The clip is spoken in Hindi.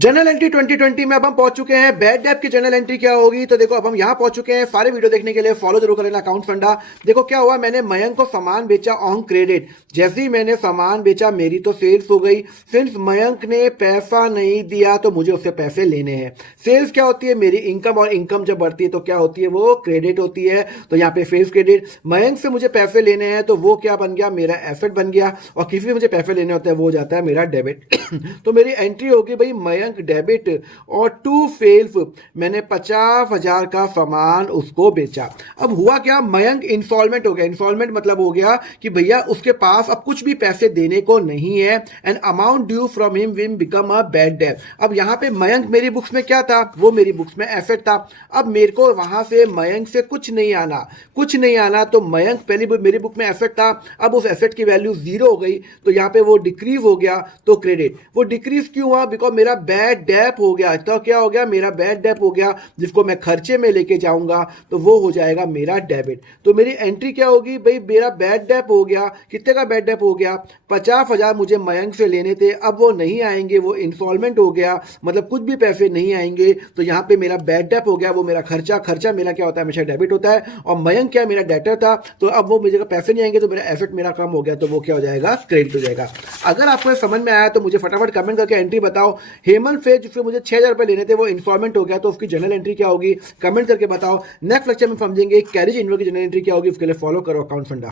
जनरल एंट्री 2020 में अब हम पहुंच चुके हैं। बैड डेप की जनरल एंट्री क्या होगी, तो देखो अब हम यहां पहुंच चुके हैं। सारे वीडियो देखने के लिए फॉलो जरूर कर लेना अकाउंट फंडा। देखो क्या हुआ, मैंने मयंक को सामान बेचा ऑन क्रेडिट। जैसे ही मैंने सामान बेचा मेरी तो सेल्स हो गई। सिंस मयंक ने पैसा नहीं दिया तो मुझे उससे पैसे लेने हैं। सेल्स क्या होती है, मेरी इनकम, और इनकम जब बढ़ती है तो क्या होती है, वो क्रेडिट होती है। तो यहाँ पे सेल्स क्रेडिट। मयंक से मुझे पैसे लेने हैं तो वो क्या बन गया, मेरा एसेट बन गया। और किसी से मुझे पैसे लेने होते हैं वो हो जाता है मेरा डेबिट। तो मेरी एंट्री होगी भाई मयंक डेबिट और टू सेल्स। मैंने 50,000 का सामान उसको बेचा। अब हुआ क्या, मयंक इंस्टॉलमेंट हो गया। इंस्टॉलमेंट मतलब हो गया कि भैया उसके पास अब कुछ भी पैसे देने को नहीं है। And amount due from him will become a bad debt. अब यहां पे मयंक मेरी बुक्स में क्या था, वो मेरी बुक्स में एसेट था। अब मेरे को वहां से मयंक से कुछ नहीं आना, कुछ नहीं आना। तो मयंक पहली मेरी बुक में एसेट था, अब उस एसेट की वैल्यू जीरो हो गई। तो यहाँ पे वो डिक्रीज हो गया तो क्रेडिट। वो डिक्रीज क्यों हुआ, बिकॉज मेरा बैड डेप हो गया। तो क्या हो गया, मेरा बैड डेप हो गया, जिसको मैं खर्चे में लेके जाऊंगा तो वो हो जाएगा मेरा डेबिट। तो मेरी एंट्री क्या होगी भाई, मेरा बैड डेप हो गया। कितने का बैड डेप हो गया, 50,000 मुझे मयंक से लेने थे, अब वो नहीं आएंगे, वो इंस्टॉलमेंट हो गया, मतलब कुछ भी पैसे नहीं आएंगे। तो यहाँ पे मेरा बैड डेप हो गया, वो मेरा खर्चा। खर्चा मेरा क्या होता है, हमेशा डेबिट होता है। और मयंक क्या मेरा डेटर था, तो अब वो मुझे पैसे नहीं आएंगे तो मेरा एसेट मेरा कम हो गया, तो वो क्या हो जाएगा, क्रेडिट हो जाएगा। अगर आपको समझ में आया तो मुझे फटाफट कमेंट करके एंट्री बताओ। हेमंत से जिससे मुझे 6,000 रुपए लेने थे वो इंस्टॉलमेंट हो गया, तो उसकी जनरल एंट्री क्या होगी, कमेंट करके बताओ। नेक्स्ट लेक्चर में समझेंगे कैरिज इन्वेस्ट की जनरल एंट्री क्या होगी। उसके लिए फॉलो करो अकाउंट फंडा।